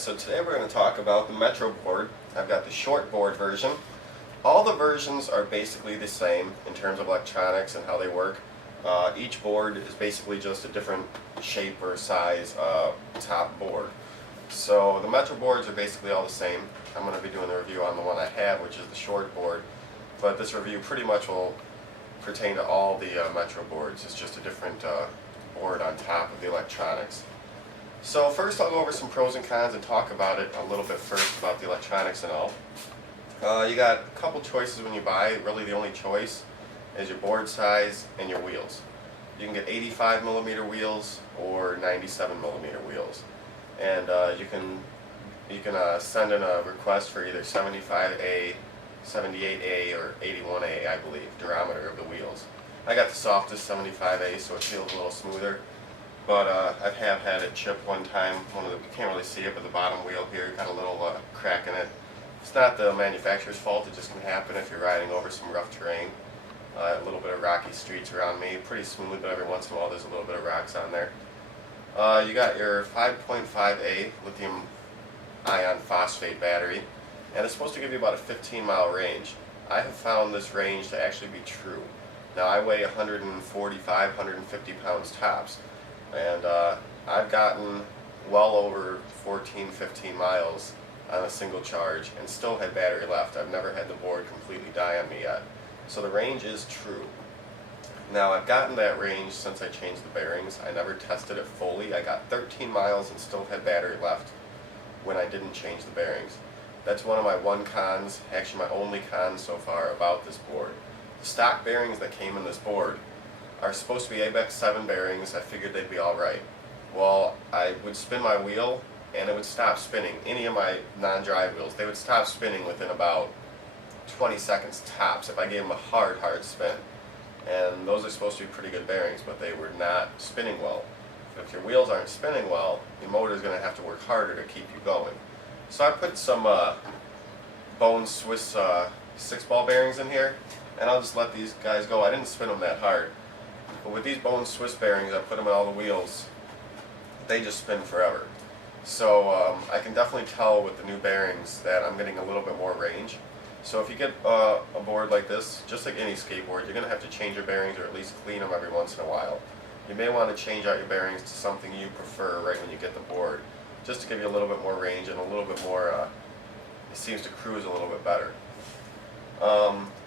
so today we're going to talk about the Metroboard. I've got the short board version. All the versions are basically the same in terms of electronics and how they work. Each board is basically just a different shape or size top board. So the Metroboards are basically all the same. I'm going to be doing the review on the one I have, which is the short board. But this review pretty much will pertain to all the Metroboards. It's just a different board on top of the electronics. So first I'll go over some pros and cons and talk about it a little bit first about the electronics and all. You got a couple choices when you buy. Really the only choice is your board size and your wheels. You can get 85mm wheels or 97mm wheels. And you can send in a request for either 75A, 78A, or 81A, I believe, diameter of the wheels. I got the softest 75A, so it feels a little smoother. But I have had it chip one time. You can't really see it, but the bottom wheel here got a little crack in it. It's not the manufacturer's fault. It just can happen if you're riding over some rough terrain. A little bit of rocky streets around me. Pretty smooth, but every once in a while there's a little bit of rocks on there. You got your 5.5A lithium-ion phosphate battery, and it's supposed to give you about a 15-mile range. I have found this range to actually be true. Now I weigh 145, 150 pounds tops. And I've gotten well over 14, 15 miles on a single charge and still had battery left. I've never had the board completely die on me yet. So the range is true. Now I've gotten that range since I changed the bearings. I never tested it fully. I got 13 miles and still had battery left when I didn't change the bearings. That's one of my cons, actually my only con so far about this board. The stock bearings that came in this board are supposed to be ABEX 7 bearings. I figured they'd be alright. Well, I would spin my wheel and it would stop spinning. Any of my non-drive wheels, they would stop spinning within about 20 seconds tops if I gave them a hard spin. And those are supposed to be pretty good bearings, but they were not spinning well. If your wheels aren't spinning well, your motor is going to have to work harder to keep you going. So I put some Bone Swiss 6-ball bearings in here, and I'll just let these guys go. I didn't spin them that hard. But with these Bone Swiss bearings, I put them in all the wheels, they just spin forever. So I can definitely tell with the new bearings that I'm getting a little bit more range. So if you get a board like this, just like any skateboard, you're going to have to change your bearings or at least clean them every once in a while. You may want to change out your bearings to something you prefer right when you get the board, just to give you a little bit more range and a little bit more, it seems to cruise a little bit better.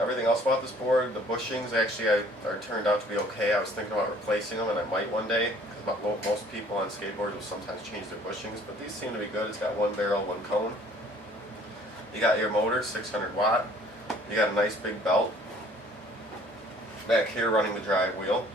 Everything else about this board, the bushings actually are turned out to be okay. I was thinking about replacing them, and I might one day, because most people on skateboards will sometimes change their bushings, but these seem to be good. It's got one barrel, one cone. You got your motor, 600 watt. You got a nice big belt back here running the drive wheel.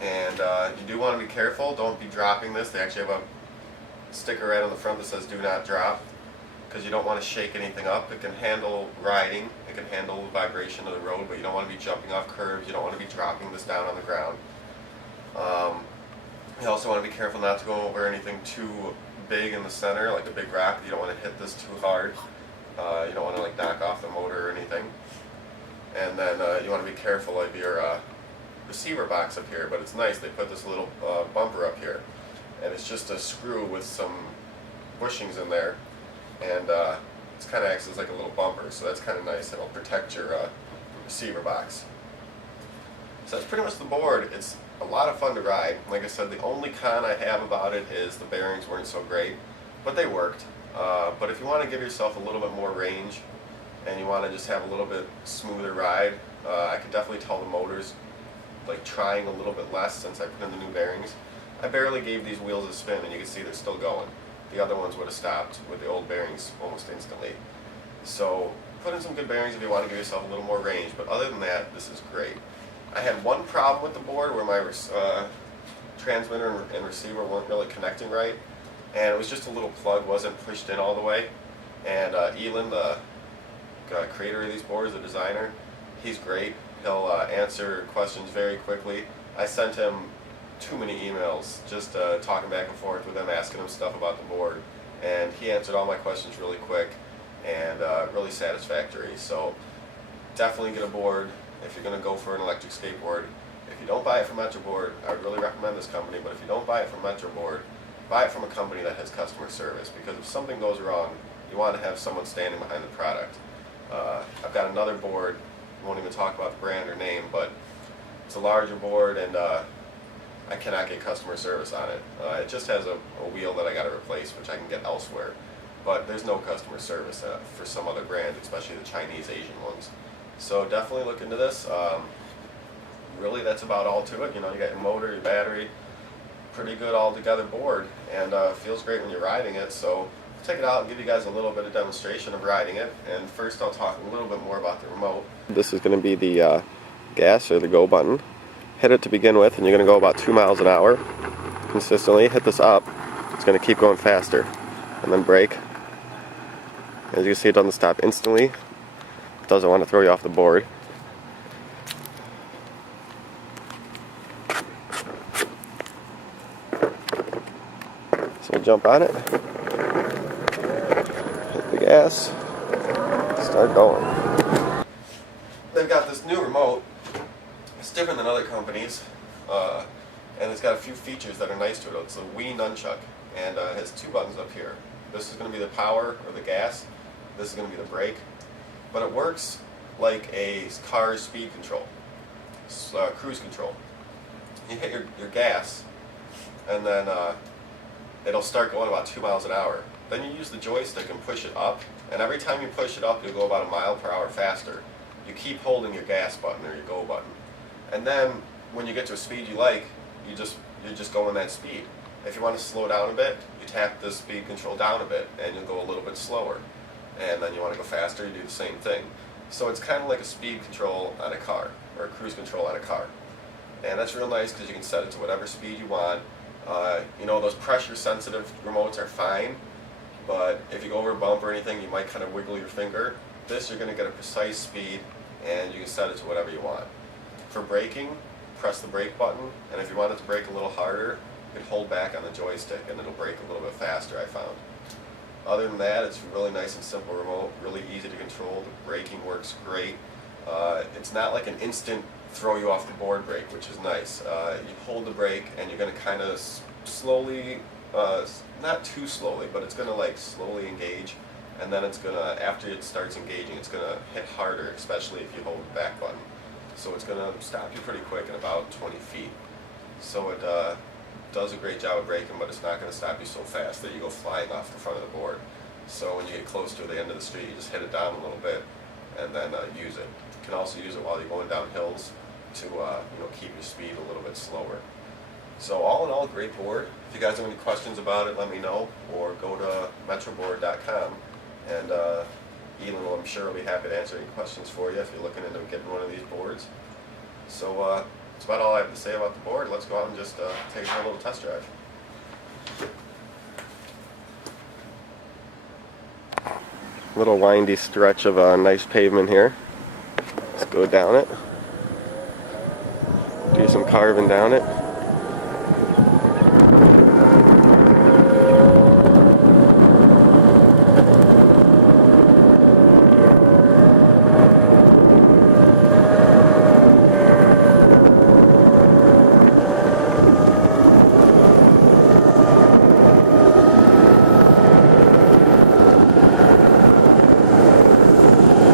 And you do want to be careful. Don't be dropping this. They actually have a sticker right on the front that says "Do not drop," because you don't want to shake anything up. It can handle riding, it can handle vibration of the road, but you don't want to be jumping off curbs, you don't want to be dropping this down on the ground. You also want to be careful not to go over anything too big in the center, like a big rock. You don't want to hit this too hard. You don't want to like knock off the motor or anything. And then you want to be careful of your receiver box up here, but it's nice. They put this little bumper up here, and it's just a screw with some bushings in there. And it's kind of acts as like a little bumper, so that's kind of nice. It'll protect your receiver box. So that's pretty much the board. It's a lot of fun to ride. Like I said, the only con I have about it is the bearings weren't so great, but they worked. But if you want to give yourself a little bit more range and you want to just have a little bit smoother ride, I can definitely tell the motor's like trying a little bit less since I put in the new bearings. I barely gave these wheels a spin, and you can see they're still going. The other ones would have stopped with the old bearings almost instantly. So put in some good bearings if you want to give yourself a little more range, but other than that, this is great. I had one problem with the board where my transmitter and receiver weren't really connecting right, and it was just a little plug, wasn't pushed in all the way. And Elon, the creator of these boards, the designer, he's great. He'll answer questions very quickly. I sent him too many emails, just talking back and forth with him, asking him stuff about the board, and he answered all my questions really quick and really satisfactory. So definitely get a board if you're going to go for an electric skateboard. If you don't buy it from Metroboard, I would really recommend this company, but if you don't buy it from Metroboard, buy it from a company that has customer service, because if something goes wrong, you want to have someone standing behind the product. I've got another board, I won't even talk about the brand or name, but it's a larger board, and I cannot get customer service on it. It just has a wheel that I got to replace, which I can get elsewhere. But there's no customer service for some other brands, especially the Chinese, Asian ones. So definitely look into this. Really, that's about all to it. You know, you got your motor, your battery, pretty good all-together board, and feels great when you're riding it. So I'll take it out and give you guys a little bit of demonstration of riding it. And first, I'll talk a little bit more about the remote. This is going to be the gas or the go button. Hit it to begin with, and you're going to go about 2 miles an hour consistently. Hit this up, it's going to keep going faster, and then brake. As you can see, it doesn't stop instantly. It doesn't want to throw you off the board. So we'll jump on it, hit the gas, start going. They've got this new remote. It's different than other companies, and it's got a few features that are nice to it. It's a Wii nunchuck, and it has 2 buttons up here. This is going to be the power or the gas. This is going to be the brake. But it works like a car's speed control, cruise control. You hit your gas, and then it'll start going about 2 miles an hour. Then you use the joystick and push it up, and every time you push it up, you'll go about 1 mile per hour faster. You keep holding your gas button or your go button. And then when you get to a speed you like, you're just going that speed. If you want to slow down a bit, you tap the speed control down a bit, and you'll go a little bit slower. And then you want to go faster, you do the same thing. So it's kind of like a speed control on a car, or a cruise control on a car. And that's real nice because you can set it to whatever speed you want. You know, those pressure sensitive remotes are fine, but if you go over a bump or anything, you might kind of wiggle your finger. This, you're going to get a precise speed, and you can set it to whatever you want. For braking, press the brake button, and if you want it to brake a little harder, you can hold back on the joystick and it'll brake a little bit faster, I found. Other than that, it's a really nice and simple remote, really easy to control. The braking works great. It's not like an instant throw you off the board brake, which is nice. You hold the brake and you're going to kind of slowly, not too slowly, but it's going to like slowly engage, and then it's going to, after it starts engaging, it's going to hit harder, especially if you hold the back button. So it's going to stop you pretty quick in about 20 feet. So it does a great job of braking, but it's not going to stop you so fast that you go flying off the front of the board. So when you get close to the end of the street, you just hit it down a little bit and then use it. You can also use it while you're going down hills to you know, keep your speed a little bit slower. So all in all, great board. If you guys have any questions about it, let me know, or go to metroboard.com, and Elin will, I'm sure, will be happy to answer any questions for you if you're looking into getting one of these boards. So that's about all I have to say about the board. Let's go out and just take it for a little test drive. Little windy stretch of a nice pavement here. Let's go down it. Do some carving down it.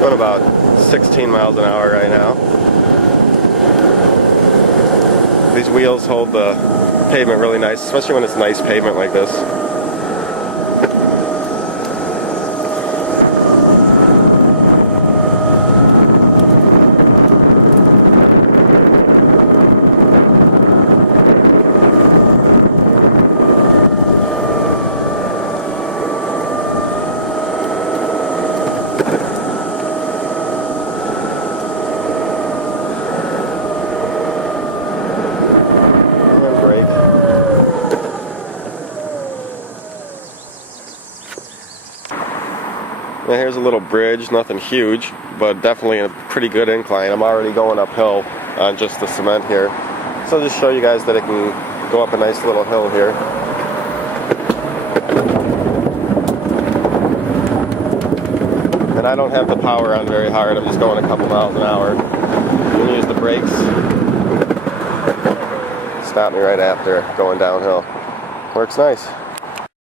Going about 16 miles an hour right now. These wheels hold the pavement really nice, especially when it's nice pavement like this. Now here's a little bridge, nothing huge, but definitely a pretty good incline. I'm already going uphill on just the cement here. So I'll just show you guys that it can go up a nice little hill here. And I don't have the power on very hard, I'm just going a couple miles an hour. I'm going to use the brakes. Stop me right after going downhill. Works nice.